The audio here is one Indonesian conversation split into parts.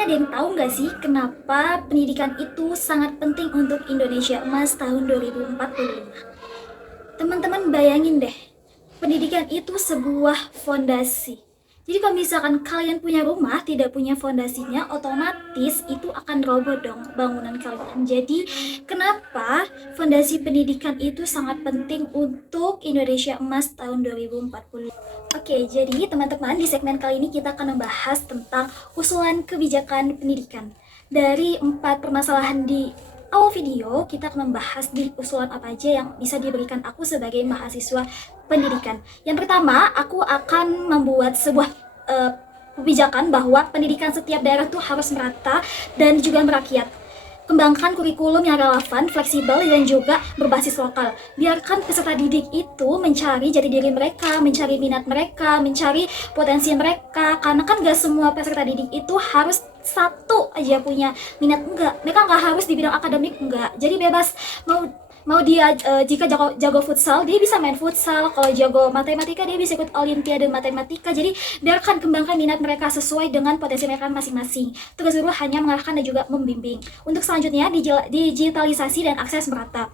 Ini ada yang tahu nggak sih kenapa pendidikan itu sangat penting untuk Indonesia Emas tahun 2045? Teman-teman bayangin deh, pendidikan itu sebuah fondasi. Jadi kalau misalkan kalian punya rumah tidak punya fondasinya, otomatis itu akan roboh dong bangunan kalian. Jadi kenapa fondasi pendidikan itu sangat penting untuk Indonesia Emas tahun 2045? Oke, jadi teman-teman di segmen kali ini kita akan membahas tentang usulan kebijakan pendidikan. Dari 4 permasalahan di awal video, kita akan membahas di usulan apa aja yang bisa diberikan aku sebagai mahasiswa pendidikan. Yang pertama, aku akan membuat sebuah kebijakan bahwa pendidikan setiap daerah tuh harus merata dan juga merakyat. Kembangkan kurikulum yang relevan, fleksibel, dan juga berbasis lokal. Biarkan peserta didik itu mencari jati diri mereka, mencari minat mereka, mencari potensi mereka. Karena kan gak semua peserta didik itu harus satu aja punya minat, enggak. Mereka nggak harus di bidang akademik, enggak. Jadi bebas, mau dia jika jago futsal dia bisa main futsal, kalau jago matematika dia bisa ikut olimpiade matematika. Jadi biarkan kembangkan minat mereka sesuai dengan potensi mereka masing-masing. Tugas guru hanya mengarahkan dan juga membimbing. Untuk selanjutnya, digitalisasi dan akses merata.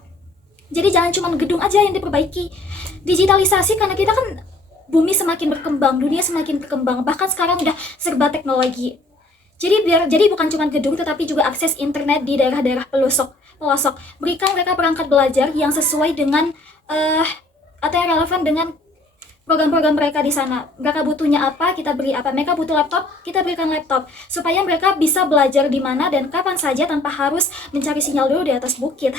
Jadi jangan cuma gedung aja yang diperbaiki, digitalisasi, karena kita kan bumi semakin berkembang, dunia semakin berkembang, bahkan sekarang udah serba teknologi. Jadi bukan cuma gedung tetapi juga akses internet di daerah-daerah pelosok. Berikan mereka perangkat belajar yang sesuai dengan atau yang relevan dengan program-program mereka di sana. Mereka butuhnya apa, kita beri apa. Mereka butuh laptop, kita berikan laptop. Supaya mereka bisa belajar di mana dan kapan saja tanpa harus mencari sinyal dulu di atas bukit.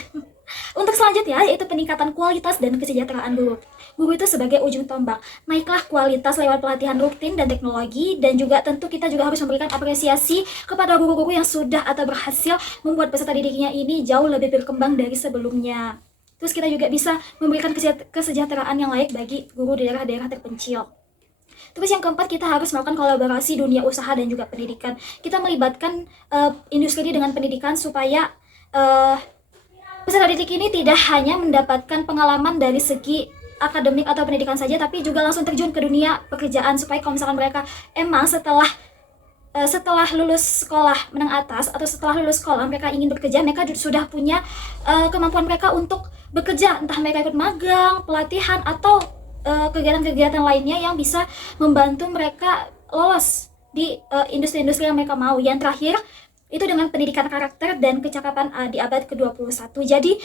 Untuk selanjutnya, yaitu peningkatan kualitas dan kesejahteraan guru. Guru itu sebagai ujung tombak. Naiklah kualitas lewat pelatihan rutin dan teknologi, dan juga tentu kita juga harus memberikan apresiasi kepada guru-guru yang sudah atau berhasil membuat peserta didiknya ini jauh lebih berkembang dari sebelumnya. Terus kita juga bisa memberikan kesejahteraan yang layak bagi guru di daerah-daerah terpencil. Terus yang keempat, kita harus melakukan kolaborasi dunia usaha dan juga pendidikan. Kita melibatkan industri dengan pendidikan supaya peserta didik ini tidak hanya mendapatkan pengalaman dari segi akademik atau pendidikan saja, tapi juga langsung terjun ke dunia pekerjaan, supaya kalau misalkan mereka emang setelah lulus sekolah menengah atas atau setelah lulus sekolah mereka ingin bekerja, mereka sudah punya kemampuan mereka untuk bekerja, entah mereka ikut magang, pelatihan, atau kegiatan-kegiatan lainnya yang bisa membantu mereka lolos di industri-industri yang mereka mau. Yang terakhir, itu dengan pendidikan karakter dan kecakapan di abad ke-21. Jadi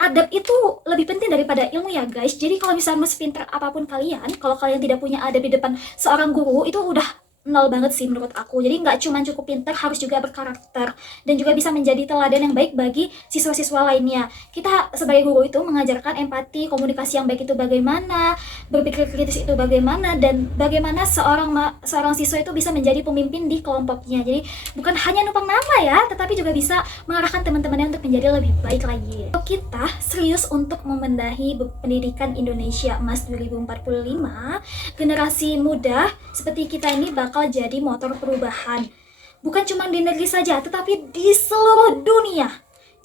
adab itu lebih penting daripada ilmu ya guys. Jadi kalau misalnya sepintar apapun kalian, kalau kalian tidak punya adab di depan seorang guru, itu udah nol banget sih menurut aku. Jadi nggak cuma cukup pintar, harus juga berkarakter dan juga bisa menjadi teladan yang baik bagi siswa-siswa lainnya. Kita sebagai guru itu mengajarkan empati, komunikasi yang baik itu bagaimana, berpikir kritis itu bagaimana, dan bagaimana seorang siswa itu bisa menjadi pemimpin di kelompoknya. Jadi bukan hanya numpang nama ya, tetapi juga bisa mengarahkan teman-temannya untuk menjadi lebih baik lagi. Kita serius untuk membenahi pendidikan Indonesia Emas 2045. Generasi muda seperti kita ini bakal jadi motor perubahan, bukan cuma di negeri saja tetapi di seluruh dunia.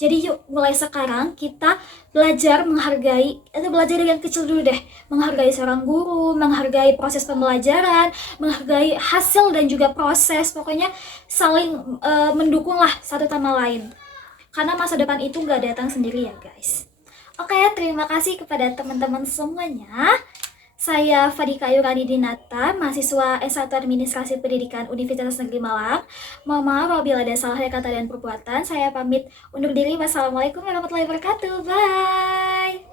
Jadi yuk, mulai sekarang kita belajar menghargai, atau belajar dari yang kecil dulu deh, menghargai seorang guru, menghargai proses pembelajaran, menghargai hasil dan juga proses. Pokoknya saling mendukunglah satu sama lain, karena masa depan itu nggak datang sendiri ya guys. Oke, terima kasih kepada teman-teman semuanya. Saya Fadika Ayurani Dinata, mahasiswa S1 Administrasi Pendidikan Universitas Negeri Malang. Mohon maaf apabila ada salah kata dan perbuatan. Saya pamit undur diri. Wassalamualaikum warahmatullahi wabarakatuh. Bye.